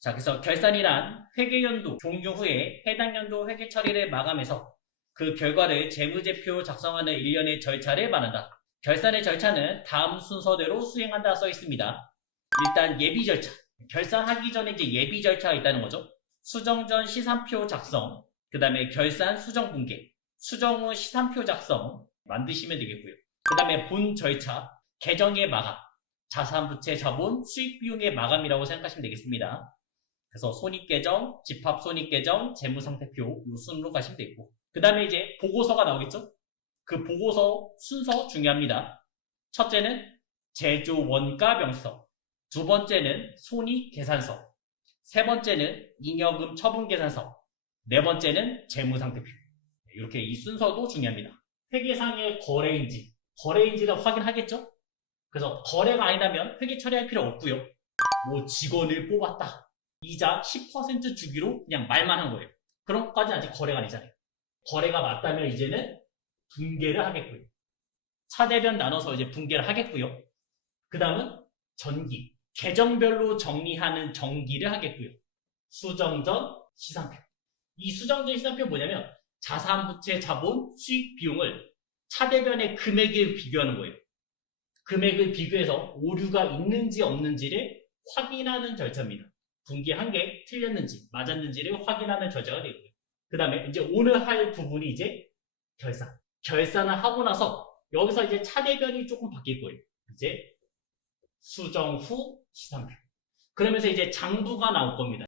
자, 그래서 결산이란 회계연도 종료 후에 해당 연도 회계 처리를 마감해서 그 결과를 재무제표 작성하는 일련의 절차를 말한다. 결산의 절차는 다음 순서대로 수행한다 써 있습니다. 일단 예비 절차. 결산하기 전에 이제 예비 절차가 있다는 거죠. 수정 전 시산표 작성, 그 다음에 결산 수정 분계, 수정 후 시산표 작성 만드시면 되겠고요. 그 다음에 본 절차, 계정의 마감, 자산부채 자본, 수익 비용의 마감이라고 생각하시면 되겠습니다. 그래서 손익계정, 집합손익계정, 재무상태표 이 순으로 가시면 되고, 그 다음에 이제 보고서가 나오겠죠? 그 보고서 순서 중요합니다. 첫째는 제조 원가 명세서, 두 번째는 손익계산서, 세 번째는 잉여금 처분계산서, 네 번째는 재무상태표. 이렇게 이 순서도 중요합니다. 회계상의 거래인지를 확인하겠죠? 그래서 거래가 아니라면 회계 처리할 필요 없고요. 뭐 직원을 뽑았다, 이자 10% 주기로 그냥 말만 한 거예요. 그런 것까지 아직 거래가 아니잖아요. 거래가 맞다면 이제는 분계를 하겠고요. 차대별 나눠서 이제 분계를 하겠고요. 그 다음은 전기, 계정별로 정리하는 정기를 하겠고요. 수정전 시산표. 이 수정전 시산표 뭐냐면 자산, 부채, 자본, 수익, 비용을 차대변의 금액을 비교하는 거예요. 금액을 비교해서 오류가 있는지 없는지를 확인하는 절차입니다. 분기한 게 틀렸는지 맞았는지를 확인하는 절차가 되고요. 그 다음에 이제 오늘 할 부분이 이제 결산. 결산을 하고 나서 여기서 이제 차대변이 조금 바뀔 거예요. 이제 수정 후 시산표. 그러면서 이제 장부가 나올 겁니다.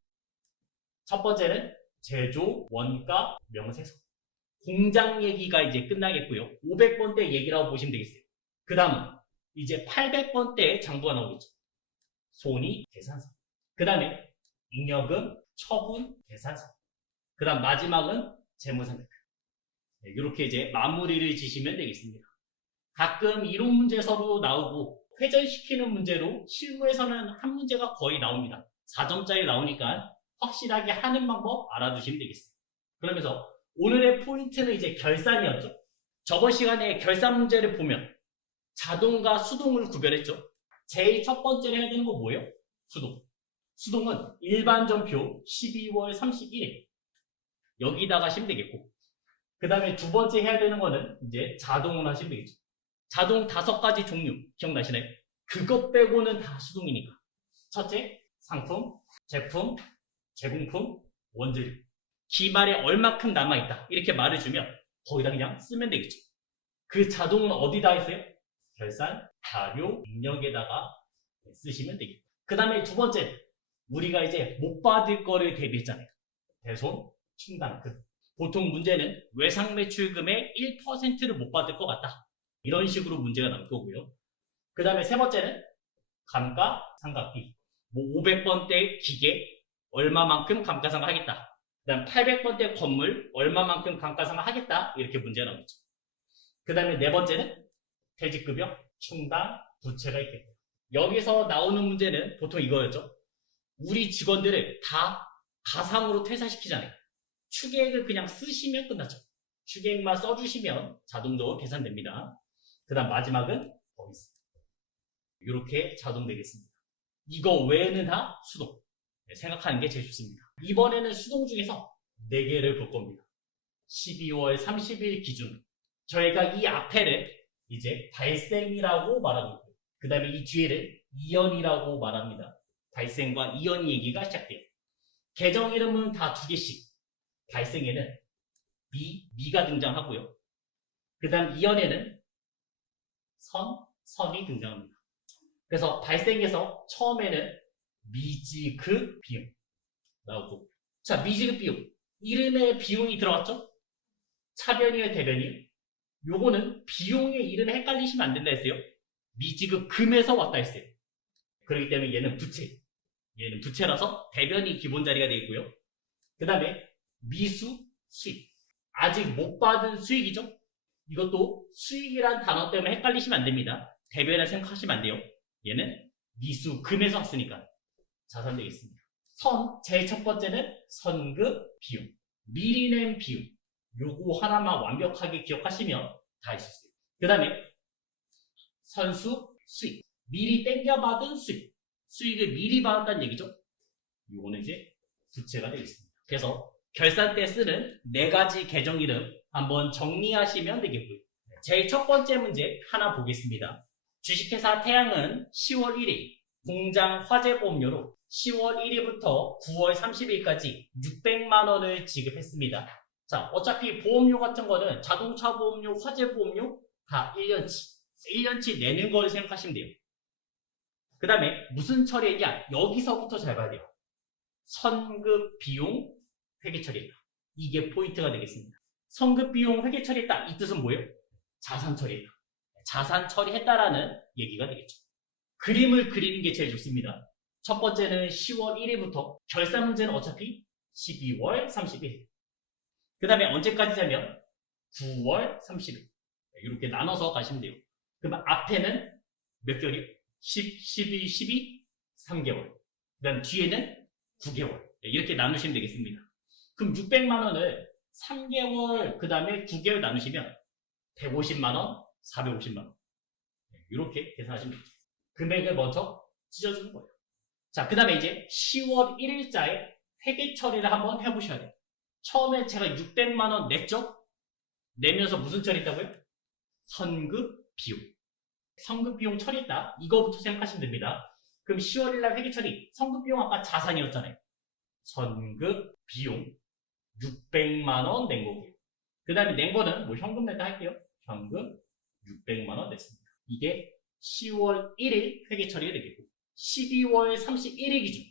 첫 번째는 제조 원가 명세서. 공장 얘기가 이제 끝나겠고요. 500번대 얘기라고 보시면 되겠어요. 그 다음은 이제 800번대 장부가 나오겠죠. 손익계산서. 그 다음에 잉여금 처분계산서. 그 다음 마지막은 재무상태표. 이렇게 이제 마무리를 지시면 되겠습니다. 가끔 이론 문제서로 나오고 회전시키는 문제로 실무에서는 한 문제가 거의 나옵니다. 4점짜리 나오니까 확실하게 하는 방법 알아두시면 되겠습니다. 그러면서 오늘의 포인트는 이제 결산이었죠. 저번 시간에 결산 문제를 보면 자동과 수동을 구별했죠. 제일 첫 번째로 해야 되는 거 뭐예요? 수동. 수동은 일반전표 12월 31일 여기다가 하시면 되겠고, 그 다음에 두 번째 해야 되는 거는 이제 자동으로 하시면 되겠죠. 자동 5가지 종류 기억나시나요? 그것 빼고는 다 수동이니까. 첫째, 상품, 제품, 제공품, 원재료. 기말에 얼마큼 남아있다 이렇게 말해주면 거기다 그냥 쓰면 되겠죠. 그 자동은 어디다 했어요? 결산, 자료, 입력에다가 쓰시면 되겠다. 그 다음에 두 번째, 우리가 이제 못 받을 거를 대비했잖아요. 대손, 충당금. 보통 문제는 외상매출금의 1%를 못 받을 것 같다. 이런 식으로 문제가 나올 거고요. 그 다음에 세 번째는 감가상각비. 뭐 500번대 기계 얼마만큼 감가상각하겠다. 그 다음 800번대 건물 얼마만큼 감가상각하겠다. 이렇게 문제가 나오죠. 그 다음에 네 번째는 퇴직급여, 충당, 부채가 있겠고. 여기서 나오는 문제는 보통 이거였죠. 우리 직원들을 다 가상으로 퇴사시키잖아요. 추계액을 그냥 쓰시면 끝나죠. 추계액만 써주시면 자동적으로 계산됩니다. 그 다음 마지막은 버리스. 이렇게 자동되겠습니다. 이거 외에는 다 수동. 생각하는 게 제일 좋습니다. 이번에는 수동 중에서 4개를 볼 겁니다. 12월 30일 기준 저희가 이 앞에를 이제 발생이라고 말하고 있고요. 그 다음에 이 뒤에를 이연이라고 말합니다. 발생과 이연 얘기가 시작돼요. 계정 이름은 다 2개씩. 발생에는 미가 등장하고요. 그 다음 이연에는 선이 등장합니다. 그래서 발생에서 처음에는 미지급 비용 나오고, 자, 미지급 비용. 이름에 비용이 들어갔죠? 차변이에요, 대변이에요? 요거는 비용의 이름에 헷갈리시면 안 된다 했어요. 미지급 금에서 왔다 했어요. 그렇기 때문에 얘는 부채라서 대변이 기본 자리가 되어 있고요. 그 다음에 미수, 수익. 아직 못 받은 수익이죠? 이것도 수익이란 단어 때문에 헷갈리시면 안 됩니다. 대변을 생각하시면 안 돼요. 얘는 미수, 금에서 왔으니까 자산 되겠습니다. 제일 첫 번째는 선급 비용. 미리 낸 비용. 요거 하나만 완벽하게 기억하시면 다 할 수 있어요. 그 다음에 선수, 수익. 미리 땡겨받은 수익. 수익을 미리 받았다는 얘기죠. 요거는 이제 부채가 되겠습니다. 그래서 결산 때 쓰는 4가지 계정 이름 한번 정리하시면 되겠고요. 제일 첫 번째 문제 하나 보겠습니다. 주식회사 태양은 10월 1일 공장 화재보험료로 10월 1일부터 9월 30일까지 600만 원을 지급했습니다. 자, 어차피 보험료 같은 거는 자동차 보험료, 화재 보험료 다 1년치 내는 거를 생각하시면 돼요. 그 다음에 무슨 처리했냐? 여기서부터 잘 봐야 돼요. 선급 비용 회계 처리했다. 이게 포인트가 되겠습니다. 선급 비용 회계 처리했다. 이 뜻은 뭐예요? 자산 처리했다. 자산 처리했다라는 얘기가 되겠죠. 그림을 그리는 게 제일 좋습니다. 첫 번째는 10월 1일부터 결산 문제는 어차피 12월 30일. 그 다음에 언제까지냐면 9월 30일. 이렇게 나눠서 가시면 돼요. 그럼 앞에는 몇 개월이요? 10, 11, 12, 3개월. 그 다음 뒤에는 9개월. 이렇게 나누시면 되겠습니다. 그럼 600만 원을 3개월, 그 다음에 9개월 나누시면 150만 원, 450만 원. 이렇게 계산하시면 되죠. 금액을 먼저 찢어주는 거예요. 자, 그 다음에 이제 10월 1일자에 회계 처리를 한번 해보셔야 돼요. 처음에 제가 600만 원 냈죠? 내면서 무슨 처리했다고요? 선급 비용. 선급 비용 처리했다. 이거부터 생각하시면 됩니다. 그럼 10월 1일 날 회계 처리. 선급 비용 아까 자산이었잖아요. 선급 비용 600만 원 낸 거고요. 그 다음에 낸 거는 뭐 현금 냈다 할게요. 현금 600만 원 냈습니다. 이게 10월 1일 회계 처리가 되겠고 12월 31일 기준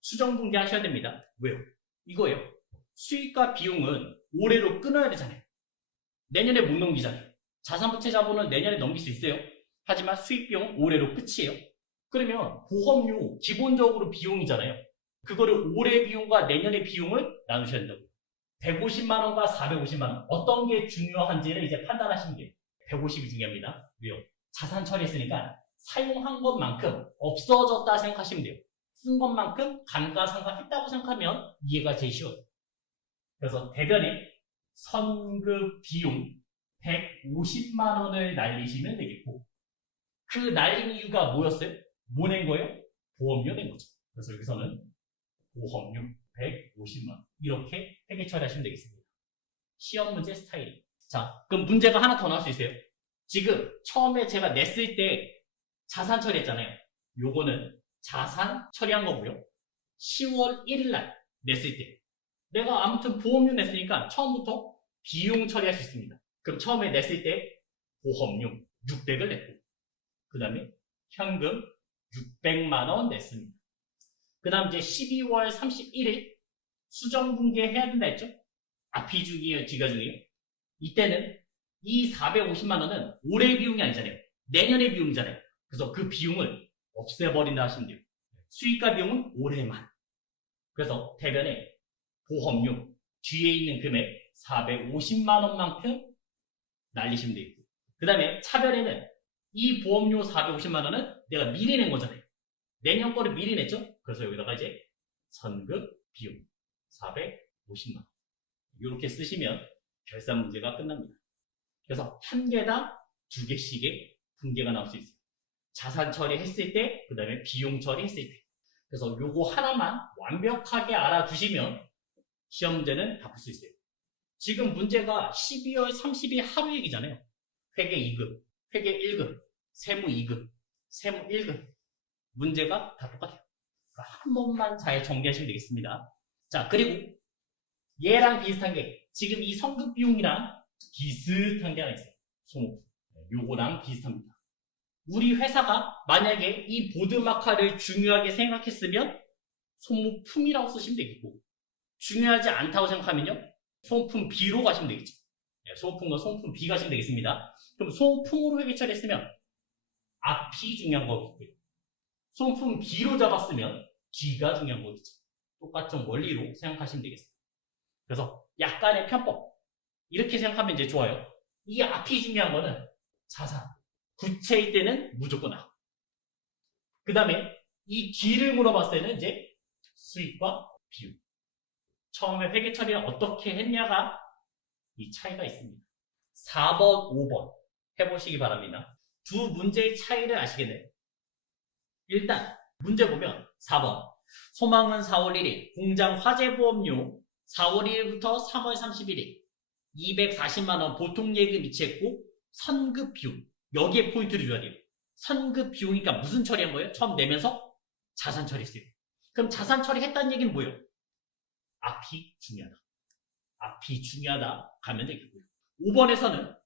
수정 분기 하셔야 됩니다. 왜요? 이거예요. 수익과 비용은 올해로 끊어야 되잖아요. 내년에 못 넘기잖아요. 자산부채 자본은 내년에 넘길 수 있어요. 하지만 수익 비용은 올해로 끝이에요. 그러면 보험료 기본적으로 비용이잖아요. 그거를 올해 비용과 내년의 비용을 나누셔야 된다고요. 150만 원과 450만 원 어떤 게 중요한지를 이제 판단하시면 돼요. 150이 중요합니다. 왜요? 자산 처리했으니까 사용한 것만큼 없어졌다 생각하시면 돼요. 쓴 것만큼 감가상각했다고 생각하면 이해가 제일 쉬워요. 그래서 대변에 선급 비용 150만 원을 날리시면 되겠고 그 날린 이유가 뭐였어요? 뭐 낸 거예요? 보험료 낸 거죠. 그래서 여기서는 보험료 150만 원 이렇게 회계 처리하시면 되겠습니다. 시험 문제 스타일. 자, 그럼 문제가 하나 더 나올 수 있어요. 지금 처음에 제가 냈을 때 자산 처리했잖아요. 요거는 자산 처리한 거고요. 10월 1일 날 냈을 때 내가 아무튼 보험료 냈으니까 처음부터 비용 처리할 수 있습니다. 그럼 처음에 냈을 때 보험료 600을 냈고 그 다음에 현금 600만 원 냈습니다. 그 다음 이제 12월 31일 수정분기 해야 된다 했죠? 앞이 중이에요, 뒤가 중이에요? 이때는 이 450만 원은 올해 비용이 아니잖아요. 내년의 비용이잖아요. 그래서 그 비용을 없애버린다 하시면 돼요. 수익과 비용은 올해만. 그래서 대변에 보험료 뒤에 있는 금액 450만 원만큼 날리시면 되겠고 그 다음에 차별에는 이 보험료 450만 원은 내가 미리 낸 거잖아요. 내년 거를 미리 냈죠? 그래서 여기다가 이제 선급 비용 450만 원 이렇게 쓰시면 결산 문제가 끝납니다. 그래서 한 개당 2개씩의 분계가 나올 수 있어요. 자산 처리했을 때, 그 다음에 비용 처리했을 때. 그래서 요거 하나만 완벽하게 알아두시면 시험 문제는 다 풀 수 있어요. 지금 문제가 12월 30일 하루 얘기잖아요. 회계 2급, 회계 1급, 세무 2급, 세무 1급. 문제가 다 똑같아요. 한 번만 잘 정리하시면 되겠습니다. 자, 그리고 얘랑 비슷한 게 지금 이 성급 비용이랑 비슷한 게 하나 있어요. 소모품. 요거랑 비슷합니다. 우리 회사가 만약에 이 보드마카를 중요하게 생각했으면 소모품이라고 쓰시면 되겠고 중요하지 않다고 생각하면요. 소모품 B로 가시면 되겠죠. 소모품과 소모품 B 가시면 되겠습니다. 그럼 소모품으로 회계 처리했으면 앞이 중요한 거겠고요. 소모품 B로 잡았으면 D가 중요한 거겠죠. 똑같은 원리로 생각하시면 되겠습니다. 그래서 약간의 편법 이렇게 생각하면 이제 좋아요. 이 앞이 중요한 거는 자산 부채일 때는 무조건 A. 그 다음에 이 D를 물어봤을 때는 이제 수익과 비용. 처음에 회계 처리를 어떻게 했냐가 이 차이가 있습니다. 4번, 5번 해보시기 바랍니다. 두 문제의 차이를 아시겠네요. 일단 문제 보면 4번 소망은 4월 1일, 공장 화재보험료 4월 1일부터 3월 31일, 240만원 보통 예금 이체했고, 선급 비용. 여기에 포인트를 줘야 돼요. 선급 비용이니까 무슨 처리한 거예요? 처음 내면서 자산 처리했어요. 그럼 자산 처리했다는 얘기는 뭐예요? 앞이 중요하다. 앞이 중요하다 가면 되겠고요. 5번에서는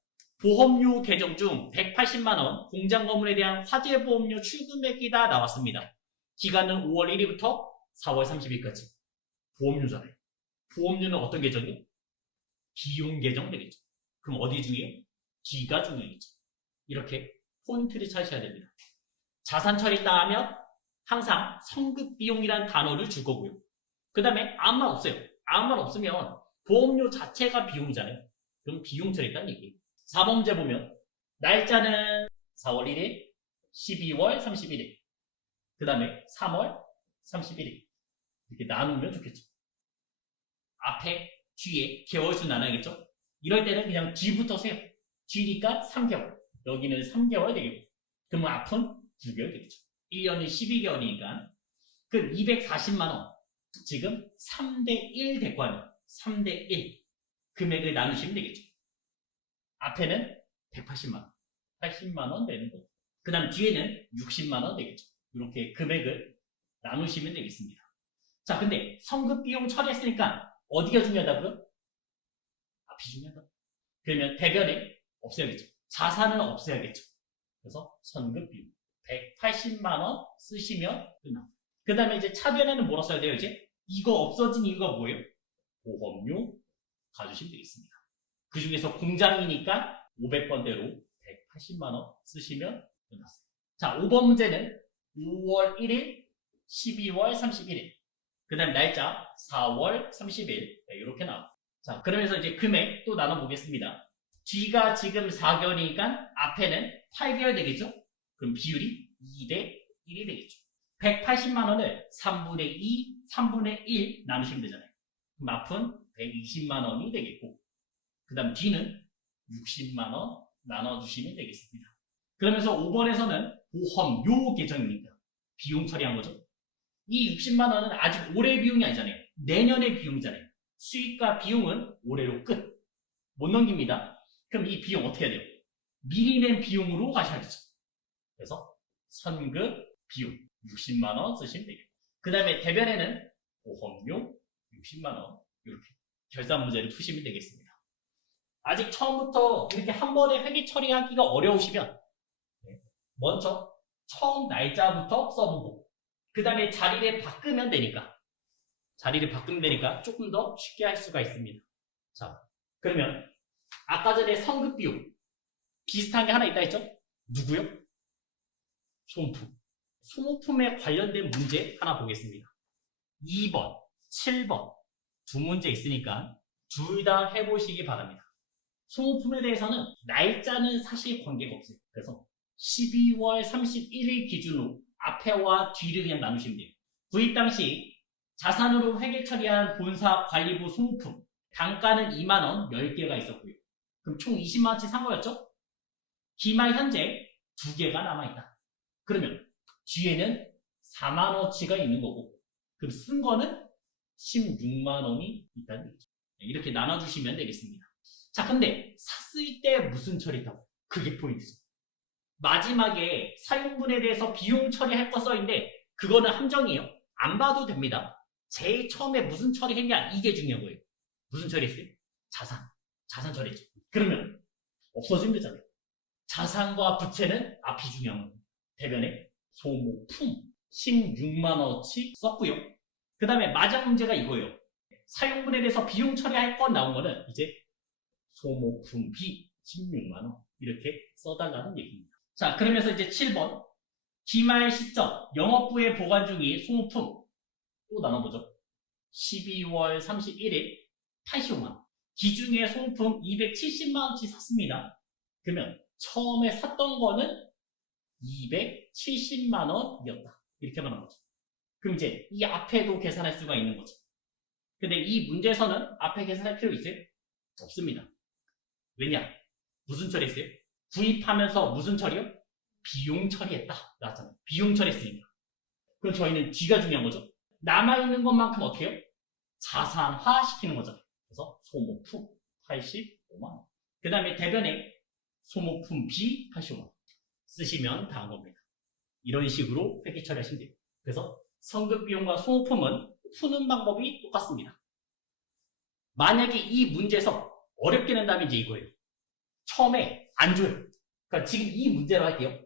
보험료 개정 중 180만원 공장 건물에 대한 화재보험료 출금액이다 나왔습니다. 기간은 5월 1일부터 4월 30일까지. 보험료잖아요. 보험료는 어떤 계정이요? 비용 계정 되겠죠. 그럼 어디 중요해요? D가 중요하겠죠. 이렇게 포인트를 찾으셔야 됩니다. 자산 처리했다 하면 항상 성급 비용이라는 단어를 줄 거고요. 그 다음에 아무 말 없어요. 아무 말 없으면 보험료 자체가 비용이잖아요. 그럼 비용 처리했다는 얘기예요. 4번 문제 보면 날짜는 4월 1일, 12월 31일, 그 다음에 3월 31일 이렇게 나누면 좋겠죠. 앞에, 뒤에 개월수 나눠야겠죠. 이럴 때는 그냥 뒤부터 세요. 뒤니까 3개월, 여기는 3개월 되겠고, 그러면 앞은 9개월 되겠죠. 1년이 12개월이니까 그럼 240만원 지금 3대1 될 거 아니에요. 3대1 금액을 나누시면 되겠죠. 앞에는 180만원 80만원 되는 거고, 그 다음 뒤에는 60만원 되겠죠. 이렇게 금액을 나누시면 되겠습니다. 자, 근데 성급 비용 처리했으니까 어디가 중요하다고요? 앞이 중요하다. 그러면 대변에 없애야겠죠. 자산은 없애야겠죠. 그래서 선급 비용 180만원 쓰시면 끝납니다. 그 다음에 이제 차변에는 뭐라 써야 돼요? 이제 이거 없어진 이유가 뭐예요? 보험료 가주시면 되겠습니다. 그 중에서 공장이니까 500번대로 180만원 쓰시면 끝났어요. 자, 5번 문제는 5월 1일, 12월 31일, 그 다음 날짜 4월 30일 이렇게 나와요. 자, 그러면서 이제 금액 또 나눠보겠습니다. D가 지금 4개월이니까 앞에는 8개월 되겠죠? 그럼 비율이 2대 1이 되겠죠. 180만원을 3분의 2, 3분의 1 나누시면 되잖아요. 그럼 앞은 120만원이 되겠고, 그 다음 D는 60만원 나눠주시면 되겠습니다. 그러면서 5번에서는 보험료 계정입니다. 비용 처리한 거죠. 이 60만원은 아직 올해 비용이 아니잖아요. 내년의 비용이잖아요. 수익과 비용은 올해로 끝. 못 넘깁니다. 그럼 이 비용 어떻게 해야 돼요? 미리 낸 비용으로 가셔야죠. 그래서 선급 비용 60만원 쓰시면 되겠고, 그 다음에 대변에는 보험료 60만원 이렇게 결산 문제를 푸시면 되겠습니다. 아직 처음부터 이렇게 한 번에 회계 처리하기가 어려우시면 먼저 처음 날짜부터 써보고, 그 다음에 자리를 바꾸면 되니까 조금 더 쉽게 할 수가 있습니다. 자, 그러면 아까 전에 선급 비용 비슷한 게 하나 있다 했죠? 누구요? 소모품. 소모품에 관련된 문제 하나 보겠습니다. 2번, 7번 두 문제 있으니까 둘 다 해보시기 바랍니다. 소모품에 대해서는 날짜는 사실 관계가 없어요. 그래서 12월 31일 기준으로 앞에와 뒤를 그냥 나누시면 돼요. 구입 당시 자산으로 회계 처리한 본사 관리부 소모품 단가는 2만원 10개가 있었고요. 그럼 총 20만원치 산 거였죠? 기말 현재 2개가 남아있다. 그러면 뒤에는 4만원치가 있는 거고, 그럼 쓴 거는 16만원이 있다는 얘기죠. 이렇게 나눠주시면 되겠습니다. 자, 근데 샀을 때 무슨 처리했다고? 그게 포인트죠. 마지막에 사용분에 대해서 비용 처리할 거 써있는데 그거는 함정이에요. 안 봐도 됩니다. 제일 처음에 무슨 처리했냐, 이게 중요한 거예요. 무슨 처리했어요? 자산 처리했죠. 그러면 없어지면 되잖아요. 자산과 부채는 앞이 중요한 거예요. 대변에 소모품 16만원어치 썼고요. 그 다음에 마지막 문제가 이거예요. 사용분에 대해서 비용 처리할 건 나온 거는 이제 소모품비 16만원 이렇게 써달라는 얘기입니다. 자, 그러면서 이제 7번 기말 시점 영업부에 보관 중인 소모품 또 나눠보죠. 12월 31일 85만원, 기중에 소모품 270만원치 샀습니다. 그러면 처음에 샀던 거는 270만원이었다. 이렇게 말하는 거죠. 그럼 이제 이 앞에도 계산할 수가 있는 거죠. 근데 이 문제에서는 앞에 계산할 필요 있어요? 없습니다. 왜냐? 무슨 처리했어요? 구입하면서 무슨 처리요? 비용 처리했다. 나왔잖아요. 비용 처리했으니까. 그럼 저희는 뒤가 중요한 거죠. 남아있는 것만큼 어떻게 해요? 자산화 시키는 거잖아요. 그래서 소모품 85만 원. 그 다음에 대변에 소모품 B 85만 원 쓰시면 다 한 겁니다. 이런 식으로 회계 처리하시면 돼요. 그래서 성급비용과 소모품은 푸는 방법이 똑같습니다. 만약에 이 문제에서 어렵게 낸다면 이제 이거예요. 처음에 안 줘요. 그러니까 지금 이 문제로 할게요.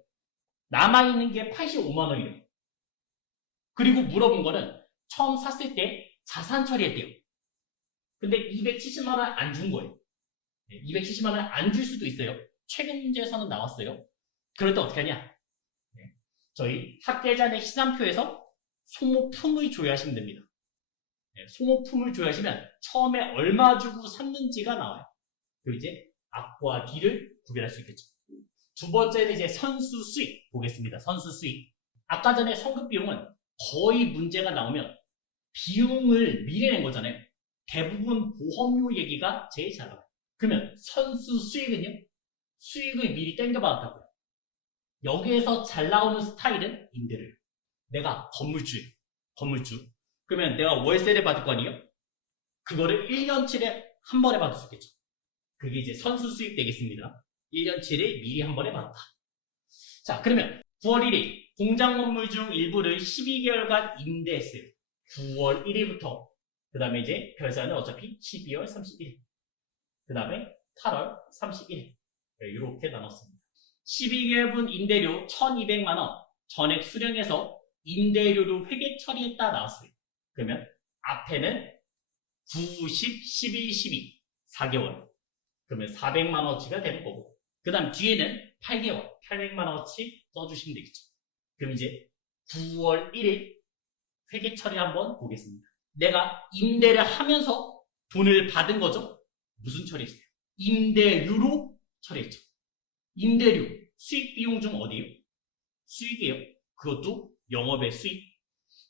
남아있는 게 85만 원이에요. 그리고 물어본 거는 처음 샀을 때 자산 처리했대요. 근데 270만 원 안 준 거예요. 270만 원 안 줄 수도 있어요. 최근 문제에서는 나왔어요. 그럴 때 어떻게 하냐? 저희 학계자 시산표에서 소모품을 조회하시면 됩니다. 소모품을 조회하시면 처음에 얼마 주고 샀는지가 나와요. 그리고 이제 앞과 뒤를 구별할 수 있겠죠. 두 번째는 이제 선수 수익 보겠습니다. 선수 수익. 아까 전에 성급 비용은 거의 문제가 나오면 비용을 미리 낸 거잖아요. 대부분 보험료 얘기가 제일 잘 나와요. 그러면 선수 수익은요? 수익을 미리 땡겨받았다고요. 여기에서 잘 나오는 스타일은 임대료예요. 내가 건물주예요. 건물주. 그러면 내가 월세를 받을 거 아니에요? 그거를 1년치를 한 번에 받을 수 있겠죠. 그게 이제 선수 수익 되겠습니다. 1년치를 미리 한 번에 받았다. 자, 그러면 9월 1일 공장 건물 중 일부를 12개월간 임대했어요. 9월 1일부터 그 다음에 이제 결산은 어차피 12월 31일 그 다음에 8월 31일 이렇게 나눴습니다. 12개월분 임대료 1200만원 전액 수령해서 임대료로 회계 처리했다 나왔어요. 그러면 앞에는 9, 10, 11, 12 4개월 그러면 400만원어치가 되는 거고 그 다음 뒤에는 8개월 800만원어치 써주시면 되겠죠. 그럼 이제 9월 1일 회계 처리 한번 보겠습니다. 내가 임대를 하면서 돈을 받은 거죠? 무슨 처리했어요? 임대료로 처리했죠. 임대료, 수익 비용 중 어디예요? 수익이에요. 그것도 영업의 수익.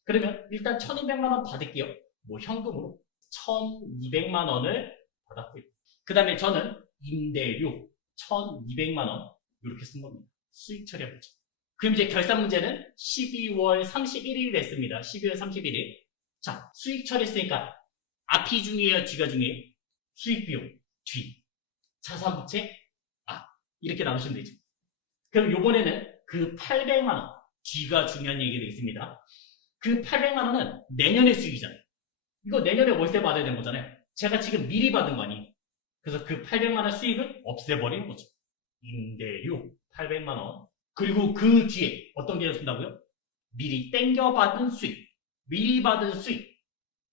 그러면 일단 1200만원 받을게요. 뭐 현금으로 1200만원을 받았고요. 그 다음에 저는 임대료 1200만원 이렇게 쓴 겁니다. 수익 처리해보죠. 그럼 이제 결산 문제는 12월 31일이 됐습니다. 12월 31일. 자, 수익 처리했으니까 앞이 중요해요? 뒤가 중요해요? 수익 비용, 뒤. 자산 부채, 이렇게 나누시면 되죠. 그럼 요번에는 그 800만원, 뒤가 중요한 얘기가 되겠습니다. 그 800만원은 내년의 수익이잖아요. 이거 내년에 월세 받아야 되는 거잖아요. 제가 지금 미리 받은 거 아니에요. 그래서 그 800만원 수익을 없애버리는 거죠. 임대료 800만원. 그리고 그 뒤에 어떤 게 쓴다고요? 미리 땡겨받은 수익, 미리 받은 수익,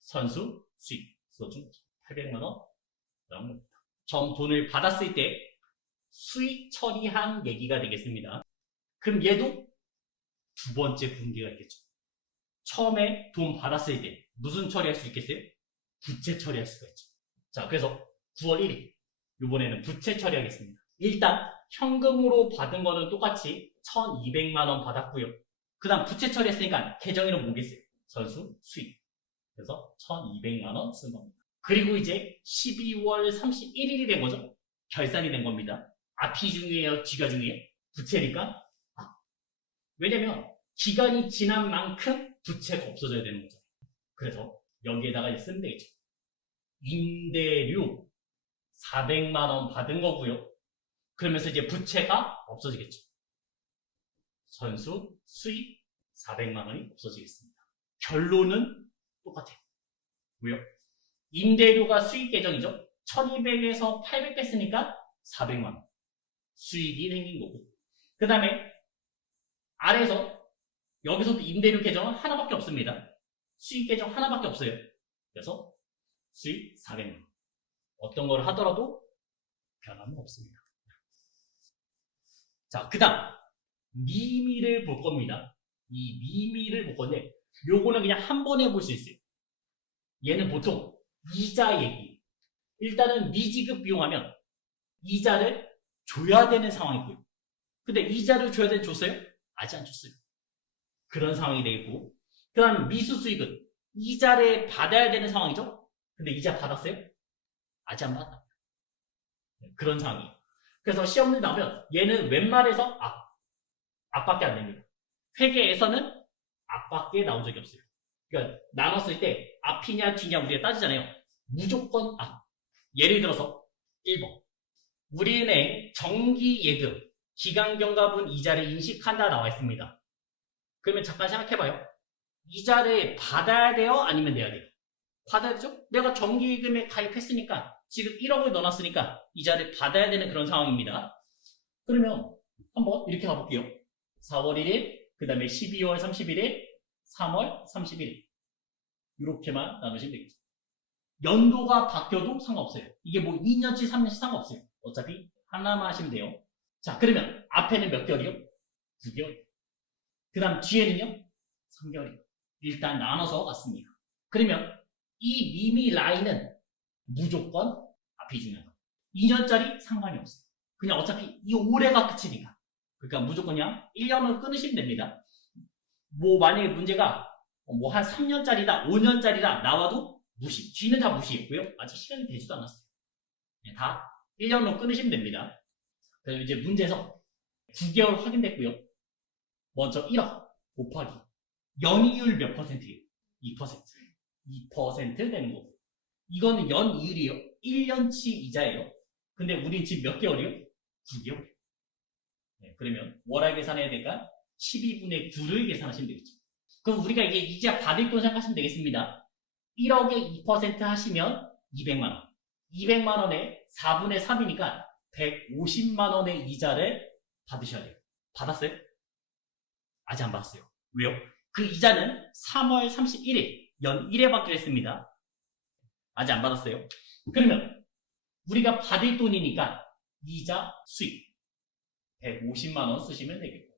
선수 수익 써준 거죠. 800만원 나온 겁니다. 처음 돈을 받았을 때 수익 처리한 얘기가 되겠습니다. 그럼 얘도 두 번째 분기가 있겠죠. 처음에 돈 받았을 때 무슨 처리할 수 있겠어요? 부채 처리할 수가 있죠. 자, 그래서 9월 1일 이번에는 부채 처리하겠습니다. 일단 현금으로 받은 거는 똑같이 1200만원 받았고요. 그 다음 부채 처리했으니까 계정에는 뭐겠어요? 선수 수익. 그래서 1200만원 쓴 겁니다. 그리고 이제 12월 31일이 된 거죠. 결산이 된 겁니다. 앞이 중요해요? 뒤가 중요해요? 부채니까? 왜냐면 기간이 지난 만큼 부채가 없어져야 되는 거죠. 그래서 여기에다가 이제 쓰면 되겠죠. 임대료 400만원 받은 거고요. 그러면서 이제 부채가 없어지겠죠. 선수 수익 400만원이 없어지겠습니다. 결론은 똑같아요. 왜요? 임대료가 수익 계정이죠. 1200에서 800 뺐으니까 400만원 수익이 생긴 거고 그 다음에 아래에서 여기서도 임대료 계정은 하나밖에 없습니다. 수익 계정 하나밖에 없어요. 그래서 수익 400만원 어떤 걸 하더라도 변함은 없습니다. 자, 그 다음 미미를 볼 겁니다. 이 미미를 볼 건데 요거는 그냥 한 번에 볼 수 있어요. 얘는 보통 이자 얘기. 일단은 미지급 비용하면 이자를 줘야 되는 상황이고요. 근데 이자를 줘야 되는 줬어요? 아직 안 줬어요. 그런 상황이 되겠고 그 다음 미수 수익은 이자를 받아야 되는 상황이죠. 근데 이자 받았어요? 아직 안 받았다. 그런 상황이에요. 그래서 시험 문제 나오면 얘는 웬만해서 앞밖에 안 됩니다. 회계에서는 앞밖에 나온 적이 없어요. 그러니까 나눴을 때 앞이냐 뒤냐 우리가 따지잖아요. 무조건 앞. 예를 들어서 1번. 우리은행 정기예금 기간경과분 이자를 인식한다 나와 있습니다. 그러면 잠깐 생각해봐요. 이자를 받아야 돼요? 아니면 내야 돼요? 받아야 되죠? 내가 정기예금에 가입했으니까 지금 1억을 넣어놨으니까 이자를 받아야 되는 그런 상황입니다. 그러면 한번 이렇게 가볼게요. 4월 1일, 그 다음에 12월 31일, 3월 31일 이렇게만 나누시면 되겠죠. 연도가 바뀌어도 상관없어요. 이게 뭐 2년치, 3년치 상관없어요. 어차피 하나만 하시면 돼요. 자, 그러면 앞에는 몇 개월이요? 9개월. 그 다음 뒤에는요? 3개월이요. 일단 나눠서 갔습니다. 그러면 이 미미 라인은 무조건 앞이 중요하다. 2년짜리 상관이 없어요. 그냥 어차피 이 올해가 끝이니까. 그러니까 무조건 그냥 1년을 끊으시면 됩니다. 뭐 만약에 문제가 뭐 한 3년짜리다, 5년짜리다 나와도 무시. 뒤는 다 무시했고요. 아직 시간이 되지도 않았어요. 네, 다 1년으로 끊으시면 됩니다. 그래서 이제 문제에서 9개월 확인됐고요. 먼저 1억 곱하기 연이율 몇 퍼센트예요? 2%. 2% 되는 거고. 이거는 연이율이요. 1년치 이자예요. 근데 우린 지금 몇 개월이요? 9개월. 네, 그러면 월할 계산해야 되니까 12분의 9를 계산하시면 되겠죠. 그럼 우리가 이게 이자 받을 돈 생각하시면 되겠습니다. 1억에 2% 하시면 200만원. 200만원에 4분의 3이니까 150만원의 이자를 받으셔야 돼요. 받았어요? 아직 안 받았어요. 왜요? 그 이자는 3월 31일, 연 1회 받기로 했습니다. 아직 안 받았어요. 그러면 우리가 받을 돈이니까 이자 수익 150만원 쓰시면 되겠고.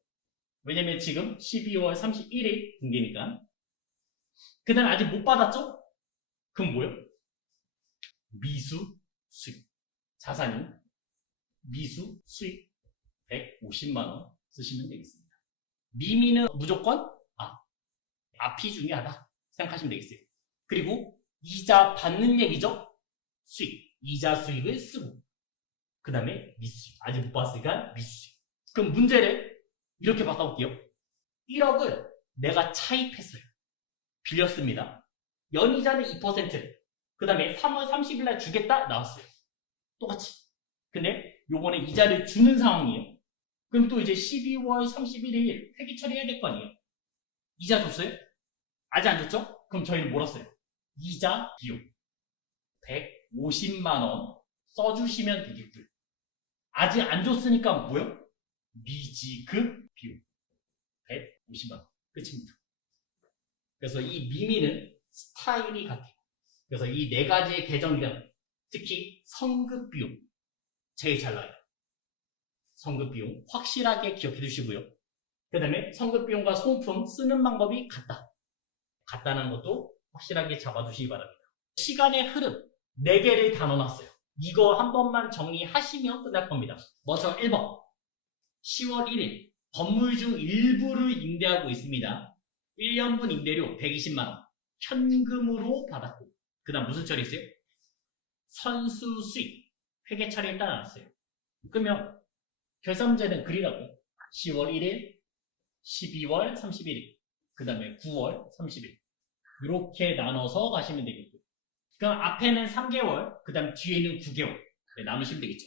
왜냐면 지금 12월 31일 분기니까. 그 다음에 아직 못 받았죠? 그럼 뭐요? 미수 수익. 자산이 미수 수익 150만원 쓰시면 되겠습니다. 미미는 무조건 앞이 중요하다 생각하시면 되겠어요. 그리고 이자 받는 얘기죠? 수익. 이자 수익을 쓰고 그 다음에 미수익. 아직 못 봤으니까 미수익. 그럼 문제를 이렇게 바꿔볼게요. 1억을 내가 차입했어요. 빌렸습니다. 연이자는 2%. 그 다음에 3월 30일 날 주겠다 나왔어요. 똑같이. 근데 요번에 이자를 주는 상황이에요. 그럼 또 이제 12월 31일 회계 처리해야 될 거 아니에요. 이자 줬어요? 아직 안 줬죠? 그럼 저희는 뭐라 써요? 이자 비용 150만원 써주시면 되겠고요. 아직 안 줬으니까 뭐요? 미지급 비용 150만원 끝입니다. 그래서 이 미미는 스타일이 같아요. 그래서 이 네 가지의 계정이랑 특히 성급 비용 제일 잘 나와요. 성급 비용 확실하게 기억해 두시고요. 그 다음에 성급 비용과 소모품 쓰는 방법이 같다는 것도 확실하게 잡아두시기 바랍니다. 시간의 흐름 4개를 다 넣어놨어요. 이거 한 번만 정리하시면 끝날 겁니다. 먼저 1번 10월 1일 건물 중 일부를 임대하고 있습니다. 1년분 임대료 120만원 현금으로 받았고 그 다음 무슨 처리했어요? 선수 수익 회계 처리를 따라놨어요. 그러면 결산 문제는 그리라고요. 10월 1일 12월 31일 그 다음에 9월 30일 이렇게 나눠서 가시면 되겠고요. 그럼 앞에는 3개월 그 다음 뒤에는 9개월 네, 나누시면 되겠죠.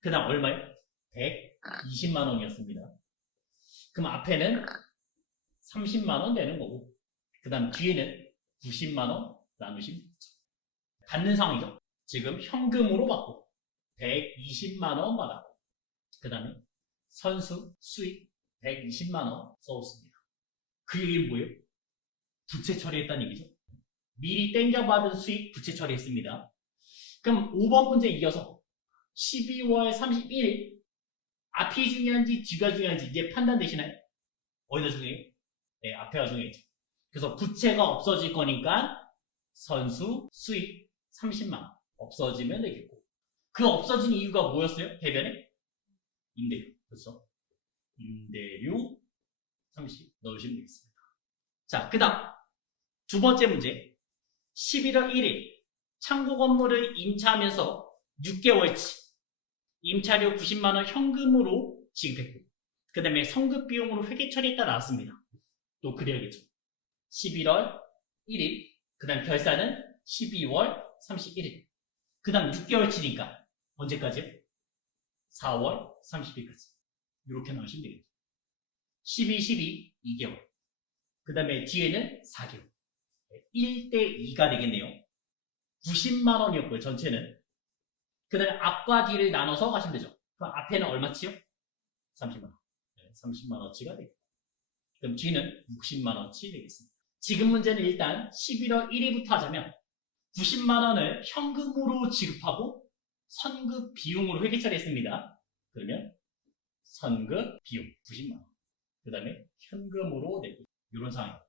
그 다음 얼마요? 120만원이었습니다. 그럼 앞에는 30만원 되는 거고 그 다음 뒤에는 90만원 나누시면 되죠. 받는 상황이죠. 지금 현금으로 받고 120만원 받았고 그 다음에 선수 수익 120만원 써왔습니다. 그 얘기는 뭐예요? 부채 처리했다는 얘기죠. 미리 땡겨받은 수익 부채 처리했습니다. 그럼 5번 문제 이어서 12월 31일 앞이 중요한지 뒤가 중요한지 이제 판단되시나요? 어디가 중요해요? 네, 앞에가 중요해요. 그래서 부채가 없어질 거니까 선수 수익 30만원 없어지면 되겠고 그 없어진 이유가 뭐였어요? 대변에? 임대료. 그렇죠? 임대료 30 넣으시면 되겠습니다. 자, 그 다음 두 번째 문제 11월 1일 창고 건물을 임차하면서 6개월치 임차료 90만원 현금으로 지급했고 그 다음에 성급 비용으로 회계 처리했다 나왔습니다. 또 그래야겠죠. 11월 1일, 그 다음 결산은 12월 31일, 그 다음 6개월치니까 언제까지요? 4월 30일까지. 이렇게 나오시면 되겠죠. 12, 12, 2개월. 그 다음에 뒤에는 4개월. 1대2가 되겠네요. 90만 원이었고요, 전체는. 그 다음에 앞과 뒤를 나눠서 가시면 되죠. 그럼 앞에는 얼마치요? 30만 원. 30만 원치가 되겠다. 그럼 뒤는 60만 원치 되겠습니다. 지금 문제는 일단 11월 1일부터 하자면 90만 원을 현금으로 지급하고 선급 비용으로 회계 처리했습니다. 그러면 선급 비용 90만 원. 그 다음에 현금으로 내고 이런 상황입니다.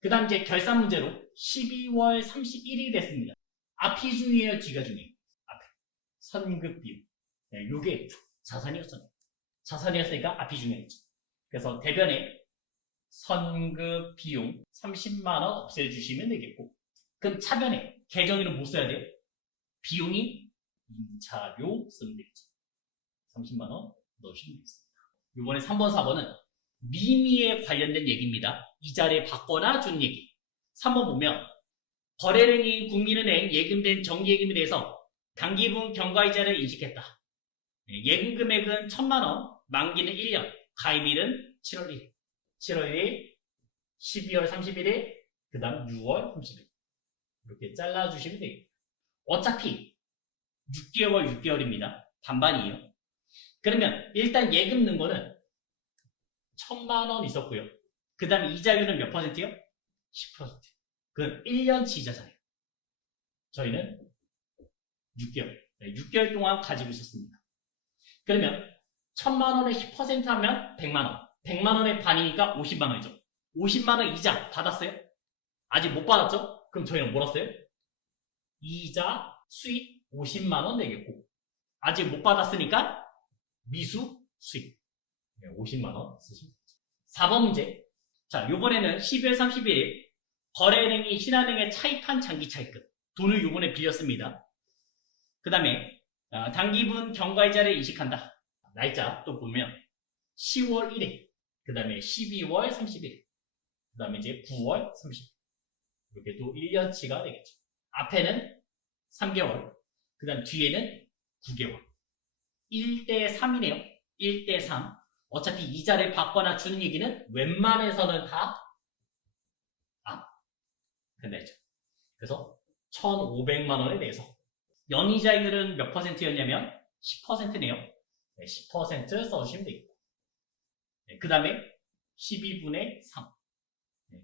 그 다음 이제 결산 문제로 12월 31일이 됐습니다. 앞이 중요해요, 뒤가 중요해요? 앞에. 선급 비용. 네, 요게 자산이었잖아요. 자산이었으니까 앞이 중요했죠. 그래서 대변에 선급 비용 30만 원 없애주시면 되겠고, 그럼 차변에 계정일은 못 써야 돼요. 비용이 임차료 쓰면 되겠죠. 30만 원 넣으시면 되겠습니다. 이번에 3번, 4번은 미미에 관련된 얘기입니다. 이자를 받거나 준 얘기. 3번 보면 거래은행인 국민은행 예금된 정기예금에 대해서 단기분 경과이자를 인식했다. 예금 금액은 1,000만 원, 만기는 1년, 가입일은 7월 1일, 7월 1일, 12월 31일, 그 다음 6월 30일. 이렇게 잘라주시면 되겠다. 어차피 6개월입니다. 반반이에요. 그러면 일단 예금 넣은 거는 1,000만 원 있었고요. 그 다음에 이자율은 몇 %요? 10%. 그건 1년치 이자잖아요. 저희는 6개월. 6개월 동안 가지고 있었습니다. 그러면 1,000만 원에 10% 하면 100만 원. 100만 원의 반이니까 50만 원이죠. 50만 원 이자 받았어요? 아직 못 받았죠? 그럼 저희는 뭘 했어요? 이자 수익 50만 원 내겠고, 아직 못 받았으니까 미수 수익 50만 원 쓰시면 되죠. 4번 문제. 자, 요번에는 12월 30일 거래은행이 신한은행에 차입한 장기 차입금. 돈을 요번에 빌렸습니다. 그 다음에 단기분 경과이자를 인식한다. 날짜 또 보면 10월 1일, 그 다음에 12월 30일, 그 다음에 이제 9월 30일. 이렇게 또 1년치가 되겠죠. 앞에는 3개월, 그 다음 뒤에는 9개월. 1대3이네요. 1대3. 어차피 이자를 받거나 주는 얘기는 웬만해서는 다 된다죠. 그래서 1,500만 원에 대해서 연이자율은 몇 %였냐면 10%네요. 10% 써주시면 되겠고, 그 다음에 12분의 3,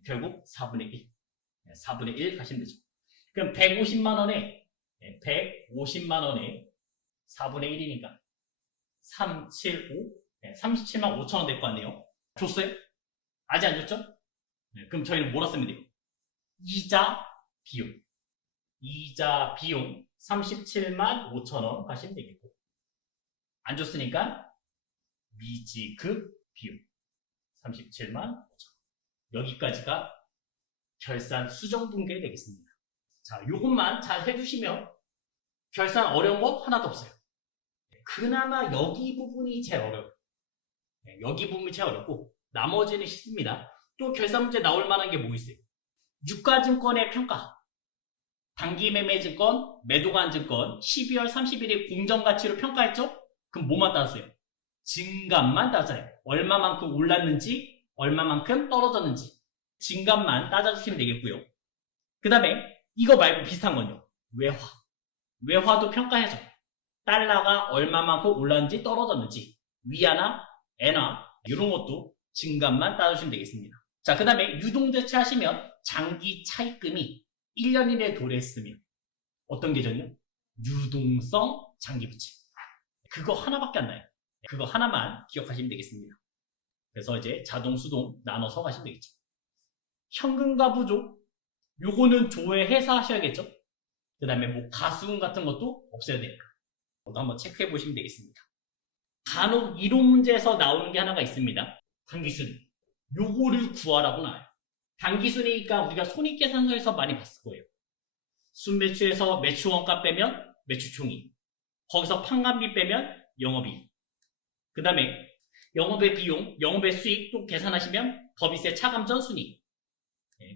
결국 4분의 1, 4분의 1 가시면 되죠. 그럼 150만 원에 4분의 1이니까 375, 37만 5천 원 될 거 아니에요. 줬어요? 아직 안 줬죠? 그럼 저희는 뭐라 쓰면 돼요? 이자 비용. 이자 비용 37만 5천 원 가시면 되겠고, 안 줬으니까 미지급 비용 37만 5천 원. 여기까지가 결산 수정 분계 되겠습니다. 자, 요것만 잘 해주시면 결산 어려운 거 하나도 없어요. 그나마 여기 부분이 제일 어려워요. 여기 부분이 제일 어렵고 나머지는 쉽습니다. 또 결산 문제 나올 만한 게 뭐 있어요? 유가증권의 평가, 단기매매증권, 매도관증권 12월 30일에 공정가치로 평가했죠? 그럼 뭐만 따졌어요? 증감만 따져요. 얼마만큼 올랐는지, 얼마만큼 떨어졌는지 증감만 따져주시면 되겠고요. 그 다음에 이거 말고 비슷한 건요. 외화. 외화도 평가해줘. 달러가 얼마만큼 올랐는지 떨어졌는지, 위안화, 엔화 이런 것도 증감만 따져주시면 되겠습니다. 자, 그 다음에 유동대체 하시면 장기 차입금이 1년 이내에 도래했으면 어떤 계정이요? 유동성 장기부채. 그거 하나밖에 안 나요. 그거 하나만 기억하시면 되겠습니다. 그래서 이제 자동 수동 나눠서 가시면 되겠죠. 현금과 부조, 요거는 조회해서 하셔야겠죠. 그 다음에 뭐 가수금 같은 것도 없애야 되니까 그것도 한번 체크해 보시면 되겠습니다. 간혹 이론 문제에서 나오는 게 하나가 있습니다. 단기순위. 요거를 구하라고 나와요. 단기순위니까 우리가 손익계산서에서 많이 봤을 거예요. 순매출에서 매출원가 빼면 매출총익, 거기서 판관비 빼면 영업이익, 그 다음에 영업의 비용, 영업의 수익 또 계산하시면 법인세 차감전 순이익.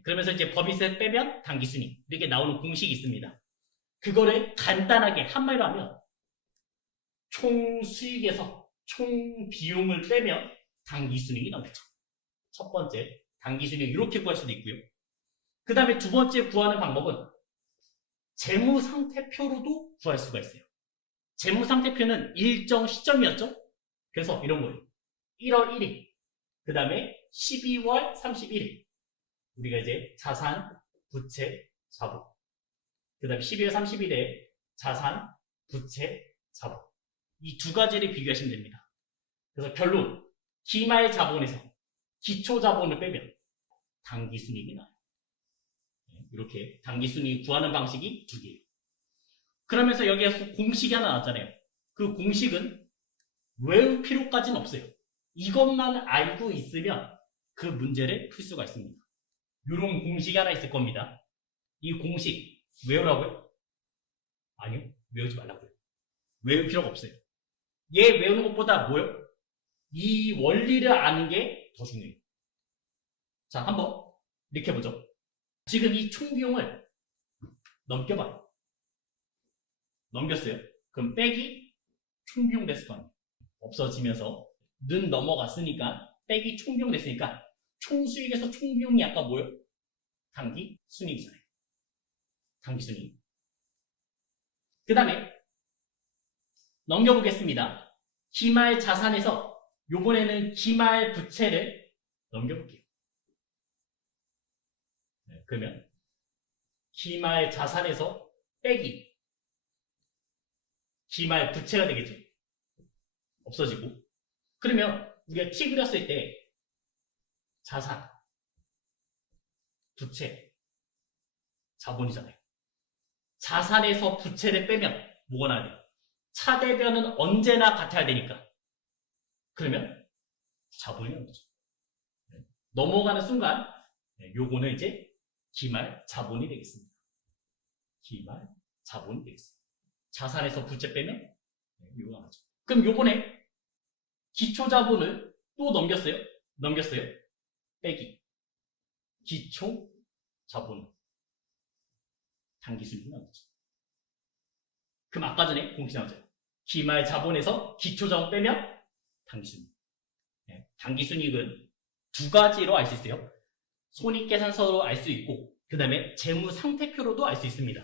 그러면서 이제 법인세 빼면 당기순이익 이렇게 나오는 공식이 있습니다. 그거를 간단하게 한마디로 하면 총 수익에서 총 비용을 빼면 당기순이익이 나오죠. 첫 번째 당기순이익 이렇게 구할 수도 있고요. 그 다음에 두 번째 구하는 방법은 재무상태표로도 구할 수가 있어요. 재무상태표는 일정 시점이었죠. 그래서 이런 거예요. 1월 1일, 그 다음에 12월 31일. 우리가 이제 자산, 부채, 자본. 그 다음에 12월 30일에 자산, 부채, 자본. 이 두 가지를 비교하시면 됩니다. 그래서 결론, 기말 자본에서 기초 자본을 빼면 당기순이익이 나요. 이렇게 당기순이익 구하는 방식이 두 개예요. 그러면서 여기에서 공식이 하나 나왔잖아요. 그 공식은 외울 필요까지는 없어요. 이것만 알고 있으면 그 문제를 풀 수가 있습니다. 이런 공식이 하나 있을 겁니다. 이 공식 외우라고요? 아니요. 외우지 말라고요. 외울 필요가 없어요. 얘 외우는 것보다 뭐요? 이 원리를 아는 게 더 중요해요. 자, 한번 이렇게 해보죠. 지금 이 총비용을 넘겨봐요. 넘겼어요. 그럼 빼기 총비용 됐을 거 아니에요. 없어지면서 는 넘어갔으니까 빼기 총비용 됐으니까 총수익에서 총비용이 아까 뭐예요? 당기순이익이잖아요. 당기순이익. 그 다음에 넘겨보겠습니다. 기말 자산에서 요번에는 기말 부채를 넘겨볼게요. 그러면 기말 자산에서 빼기 기말 부채가 되겠죠. 없어지고. 그러면 우리가 T 그렸을 때 자산, 부채, 자본이잖아요. 자산에서 부채를 빼면 뭐가 나야 돼요? 차대변은 언제나 같아야 되니까. 그러면 자본이 나오는 거죠. 넘어가는 순간 요거는 이제 기말 자본이 되겠습니다. 기말 자본이 되겠습니다. 자산에서 부채 빼면 요거 나오죠. 그럼 요번에 기초 자본을 또 넘겼어요. 빼기 기초 자본 당기순이익이 나오죠. 그럼 아까 전에 공식 나오죠. 기말 자본에서 기초 자본 빼면 당기순이익. 당기순이익은 두 가지로 알 수 있어요. 손익계산서로 알 수 있고, 그 다음에 재무상태표로도 알 수 있습니다.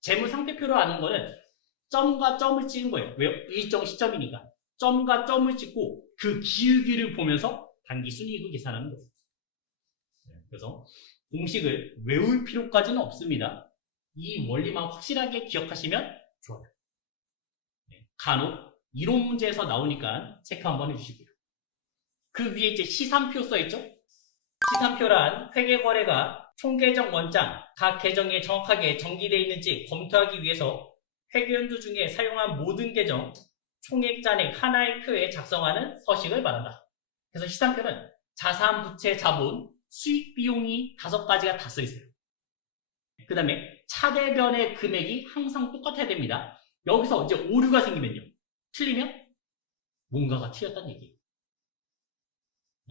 재무상태표로 아는 거는 점과 점을 찍은 거예요. 왜요? 일정 시점이니까. 점과 점을 찍고 그 기울기를 보면서 당기순이익을 계산하는 거예요. 그래서 공식을 외울 필요까지는 없습니다. 이 원리만 확실하게 기억하시면 좋아요. 간혹 이론 문제에서 나오니까 체크 한번 해주시고요. 그 위에 이제 시산표 써있죠? 시산표란 회계거래가 총계정 원장, 각 계정에 정확하게 정기되어 있는지 검토하기 위해서 회계연도 중에 사용한 모든 계정, 총액 잔액 하나의 표에 작성하는 서식을 말한다. 그래서 시산표는 자산, 부채, 자본, 수익, 비용이 5가지가 다 써있어요. 그 다음에 차대변의 금액이 항상 똑같아야 됩니다. 여기서 이제 오류가 생기면요. 틀리면 뭔가가 튀었다는 얘기예요.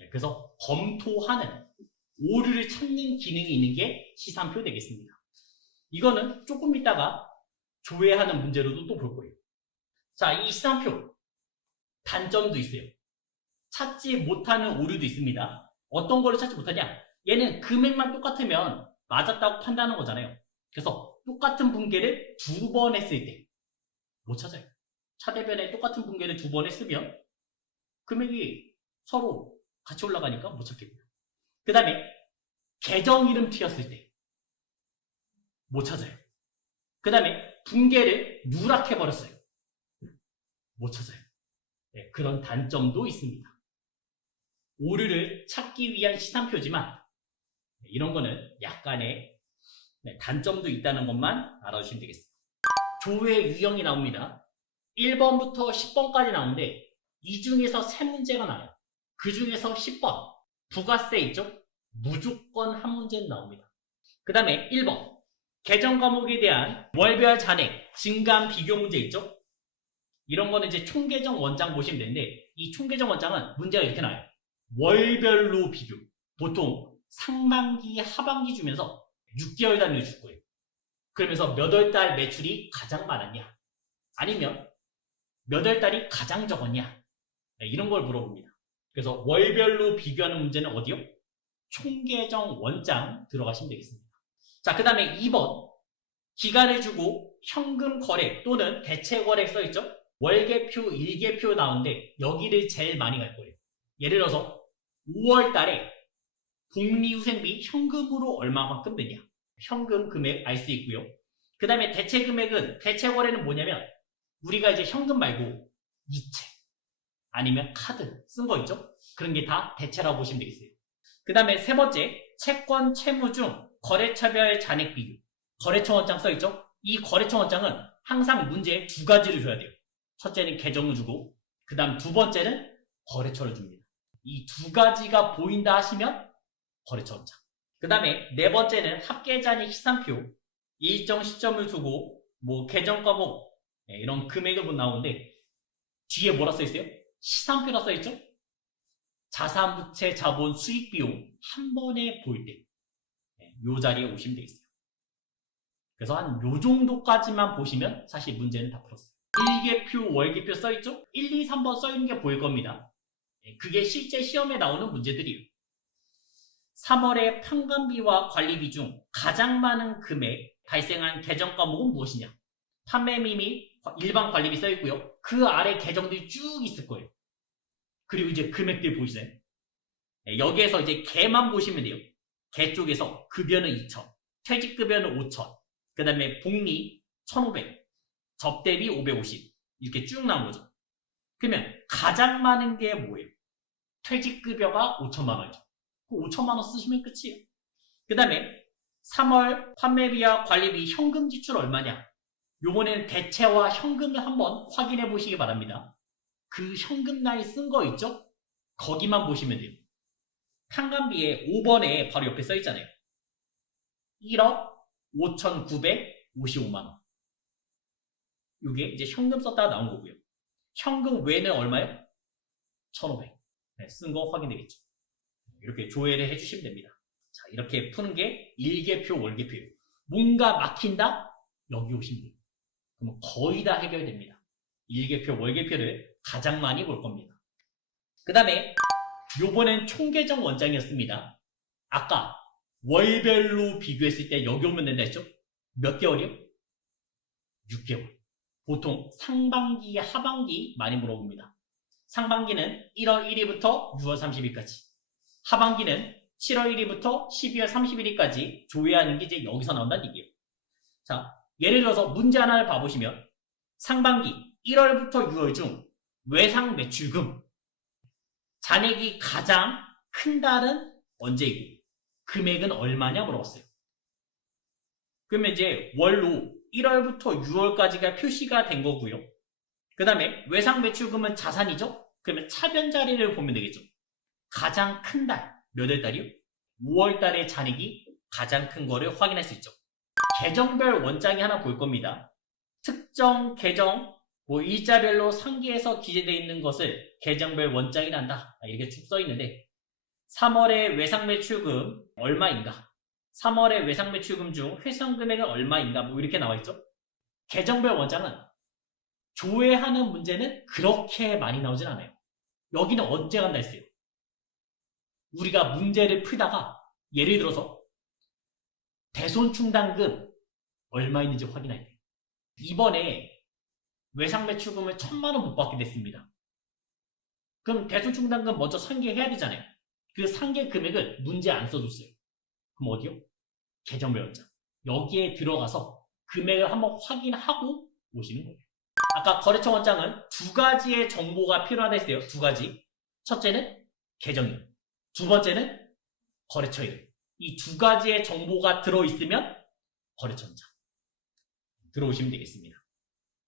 그래서 검토하는, 오류를 찾는 기능이 있는 게 시산표 되겠습니다. 이거는 조금 있다가 조회하는 문제로도 또 볼 거예요. 자, 이 시산표 단점도 있어요. 찾지 못하는 오류도 있습니다. 어떤 거를 찾지 못하냐? 얘는 금액만 똑같으면 맞았다고 판단하는 거잖아요. 그래서 똑같은 분계를 2번 했을 때 못 찾아요. 차대변에 똑같은 분계를 2번 했으면 금액이 서로 같이 올라가니까 못 찾겠고요. 그 다음에 계정 이름 튀었을 때 못 찾아요. 그 다음에 분계를 누락해버렸어요. 못 찾아요. 그런 단점도 있습니다. 오류를 찾기 위한 시산표지만 이런 거는 약간의 단점도 있다는 것만 알아주시면 되겠습니다. 조회 유형이 나옵니다. 1번부터 10번까지 나오는데 이 중에서 3문제가 나와요. 그 중에서 10번 부가세 있죠? 무조건 한 문제는 나옵니다. 그 다음에 1번 계정 과목에 대한 월별 잔액 증감 비교 문제 있죠? 이런 거는 이제 총계정 원장 보시면 되는데 이 총계정 원장은 문제가 이렇게 나와요. 월별로 비교. 보통 상반기, 하반기 주면서 6개월 단위로 줄 거예요. 그러면서 몇 월 달 매출이 가장 많았냐? 아니면 몇 월 달이 가장 적었냐? 네, 이런 걸 물어봅니다. 그래서 월별로 비교하는 문제는 어디요? 총계정 원장 들어가시면 되겠습니다. 자, 그 다음에 2번. 기간을 주고 현금 거래 또는 대체 거래 써있죠? 월계표, 일계표 나오는데 여기를 제일 많이 갈 거예요. 예를 들어서 5월 달에 복리후생비 현금으로 얼마만큼 되냐? 현금 금액 알 수 있고요. 그 다음에 대체 금액은, 대체 거래는 뭐냐면 우리가 이제 현금 말고 이체 아니면 카드 쓴 거 있죠? 그런 게 다 대체라고 보시면 되겠어요. 그 다음에 세 번째, 채권, 채무 중 거래처별 잔액 비교. 거래처 원장 써있죠? 이 거래처 원장은 항상 문제에 두 가지를 줘야 돼요. 첫째는 계정을 주고, 그 다음 두 번째는 거래처를 줍니다. 이 두 가지가 보인다 하시면 거래처 원장. 그 다음에 네 번째는 합계잔액 시산표. 일정 시점을 두고 뭐 계정 과목 이런 금액을 나오는데 뒤에 뭐라 써있어요? 시산표라 써있죠? 자산, 부채, 자본, 수익, 비용 한 번에 보일 때 이 자리에 오시면 되겠어요. 그래서 한 요 정도까지만 보시면 사실 문제는 다 풀었어요. 일계표, 월계표 써있죠? 1, 2, 3번 써있는 게 보일 겁니다. 그게 실제 시험에 나오는 문제들이에요. 3월에 판관비와 관리비 중 가장 많은 금액 발생한 계정 과목은 무엇이냐? 판매비 및 일반 관리비 써있고요. 그 아래 계정들이 쭉 있을 거예요. 그리고 이제 금액들 보이시나요? 여기에서 이제 개만 보시면 돼요. 개 쪽에서 급여는 2,000, 퇴직급여는 5,000, 그 다음에 복리 1,500, 접대비 550 이렇게 쭉 나온 거죠. 그러면 가장 많은 게 뭐예요? 퇴직급여가 5천만 원이죠. 5천만 원 쓰시면 끝이에요. 그 다음에 3월 판매비와 관리비 현금 지출 얼마냐? 요번에는 대체와 현금을 한번 확인해 보시기 바랍니다. 그 현금 날 쓴 거 있죠? 거기만 보시면 돼요. 판관비에 5번에 바로 옆에 써 있잖아요. 1억 5,955만 원. 이게 이제 현금 썼다가 나온 거고요. 현금 외는 얼마요? 1,500. 쓴 거 확인되겠죠. 이렇게 조회를 해주시면 됩니다. 자, 이렇게 푸는 게 일계표, 월계표예요. 뭔가 막힌다? 여기 오시면 돼요. 그럼 거의 다 해결됩니다. 일계표, 월계표를 가장 많이 볼 겁니다. 그 다음에 요번엔 총계정 원장이었습니다. 아까 월별로 비교했을 때 여기 오면 된다 했죠? 몇 개월이요? 6개월. 보통 상반기, 하반기 많이 물어봅니다. 상반기는 1월 1일부터 6월 30일까지. 하반기는 7월 1일부터 12월 31일까지 조회하는 게 이제 여기서 나온다는 얘기예요. 자, 예를 들어서 문제 하나를 봐보시면 상반기 1월부터 6월 중 외상 매출금 잔액이 가장 큰 달은 언제이고 금액은 얼마냐 물어봤어요. 그러면 이제 월로 1월부터 6월까지가 표시가 된 거고요. 그 다음에 외상 매출금은 자산이죠? 그러면 차변 자리를 보면 되겠죠. 가장 큰 달, 몇 월 달이요? 5월 달의 잔액이 가장 큰 거를 확인할 수 있죠. 계정별 원장이 하나 볼 겁니다. 특정 계정, 일자별로 상기해서 기재되어 있는 것을 계정별 원장이란다. 이렇게 쭉 써 있는데 3월에 외상 매출금 얼마인가? 3월에 외상 매출금 중 회선 금액은 얼마인가? 이렇게 나와 있죠. 계정별 원장은 조회하는 문제는 그렇게 많이 나오진 않아요. 여기는 언제 간다 했어요? 우리가 문제를 풀다가 예를 들어서 대손충당금 얼마 있는지 확인할 때 이번에 외상 매출금을 1,000만 원 못 받게 됐습니다. 그럼 대손충당금 먼저 상기해야 되잖아요. 그 상기 금액을 문제 안 써줬어요. 그럼 어디요? 계정별 원장. 여기에 들어가서 금액을 한번 확인하고 오시는 거예요. 아까 거래처 원장은 두 가지의 정보가 필요하다 했어요. 두 가지. 첫째는 계정이요. 두 번째는 거래처 이름. 이 두 가지의 정보가 들어있으면 거래처 원장 들어오시면 되겠습니다.